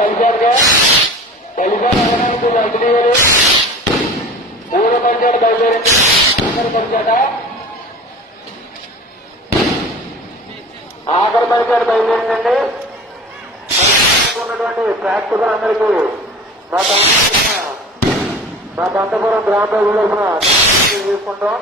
కలిశారుగా కలిశారు వెళ్ళడానికి అగ్ని గారు 3 పంచాయతీ బయలుదేరింది. ఆఖరి పంచాయతీ బయలుదేరిందండి. ఉన్నటువంటి ప్రేక్షకులందరికీ మా దంతపురం గ్రామ ప్రజల తరఫున తీసుకుంటాం.